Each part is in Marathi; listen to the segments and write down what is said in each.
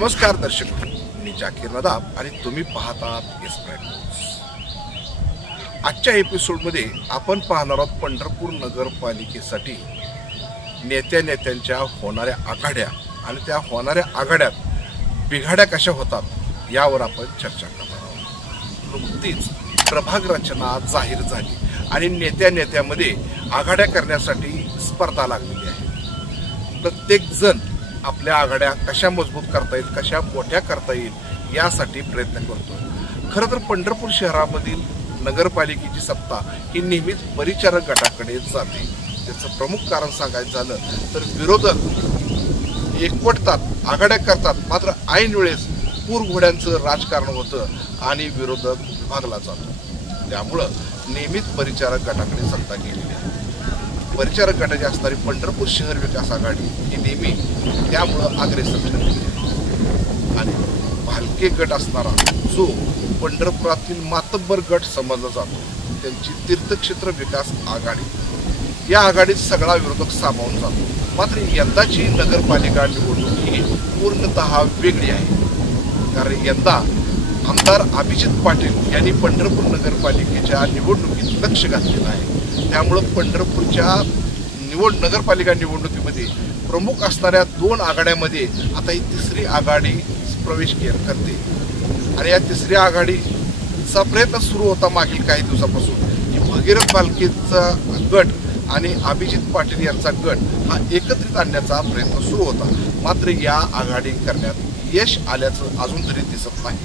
नमस्कार दर्शक, मी जाकीर नदाब आणि तुम्ही पाहतात एस्प्रेड न्यूज। आजच्या एपिसोडमध्ये आपण पाहणार आहोत पंढरपूर नगरपालिकेसाठी नेत्यांच्या होणाऱ्या आघाड्या आणि त्या होणाऱ्या आघाड्यात बिघाड्या कशा होतात यावर आपण चर्चा करणार आहोत। नुकतीच प्रभाग रचना जाहीर झाली आणि नेत्यामध्ये आघाड्या करण्यासाठी स्पर्धा लागलेली आहे। प्रत्येक जण आपल्या आघाड्या कशा मजबूत करता येईल, कशा मोठ्या करता येईल यासाठी प्रयत्न करतो। खरं तर पंढरपूर शहरामधील नगरपालिकेची सत्ता ही नेहमीच परिचारक गटाकडे जाते। त्याचं प्रमुख कारण सांगायचं झालं तर विरोधक एकवटतात, आघाड्या करतात, मात्र ऐन वेळेस पूरघोड्यांचं राजकारण होतं आणि विरोधक विभागला जातो। त्यामुळं नेहमीच परिचारक गटाकडे सत्ता गेलेली आहे। परिचारक गटाची असणारी पंढरपूर शहर विकास आघाडी ही नेहमी त्यामुळं अग्रेसर ठरली आहे। आणि भालके गट असणारा जो पंढरपुरातील मातब्बर गट समजला जातो, त्यांची तीर्थक्षेत्र विकास आघाडी या आघाडीत सगळा विरोधक सामावून जातो। मात्र यंदाची नगरपालिका निवडणूक ही पूर्णतः वेगळी आहे, कारण यंदा आमदार अभिजित पाटील यांनी पंढरपूर नगरपालिकेच्या निवडणुकीत लक्ष घातलेलं आहे। त्यामुळे पंढरपूरच्या नगरपालिका निवडणुकीमध्ये प्रमुख असणाऱ्या दोन आघाड्यांमध्ये आता ही तिसरी आघाडी प्रवेश करते आणि या तिसऱ्या आघाडीचा प्रयत्न सुरू होता मागील काही दिवसापासून की भगीरथ भालकेचा गट आणि अभिजित पाटील यांचा गट हा एकत्रित आणण्याचा प्रयत्न सुरू होता। मात्र या आघाडी करण्यात यश आल्याचं अजून तरी दिसत नाही।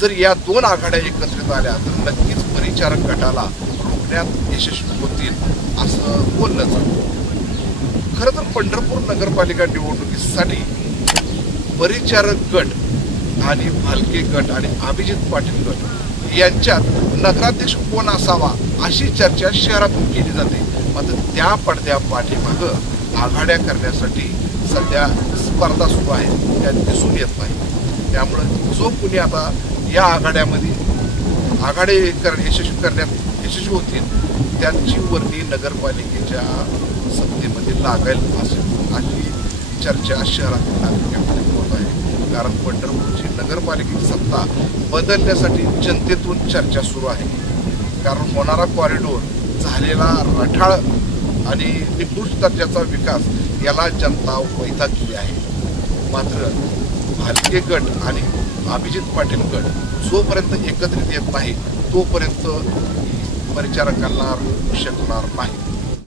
जर या दोन आघाड्या एकत्रित आल्या तर नक्कीच परिचारक गटाला रोखण्यात यशस्वी होतील असं बोललं जातं। खरं तर पंढरपूर नगरपालिका निवडणुकीसाठी परिचारक गट आणि भालके गट आणि अभिजित पाटील गट यांच्यात नगराध्यक्ष कोण असावा अशी चर्चा शहरातून केली जाते। मात्र त्या पडद्या पाठीमागं आघाड्या करण्यासाठी सध्या स्पर्धा सुरू आहे, त्या दिसून येत नाही। त्यामुळे जो कुणी आता या आघाड्यामध्ये आघाडी यशस्वी होतील त्यांची वर्णी नगरपालिकेच्या सत्तेमध्ये लागेल अशी चर्चा शहरातील नागरिकांमध्ये होत आहे। कारण पंढरपूरची नगरपालिकेची सत्ता बदलण्यासाठी जनतेतून चर्चा सुरू आहे। कारण होणारा कॉरिडोर, झालेला रठाळ आणि निकृष्ट दर्जाचा विकास याला जनता वैतागली आहे। मात्र भालके गट आणि अभिजित पाटील गट जोपर्यंत एकत्रित येत नाही तोपर्यंत परिचारकांना रोखू शकणार नाही।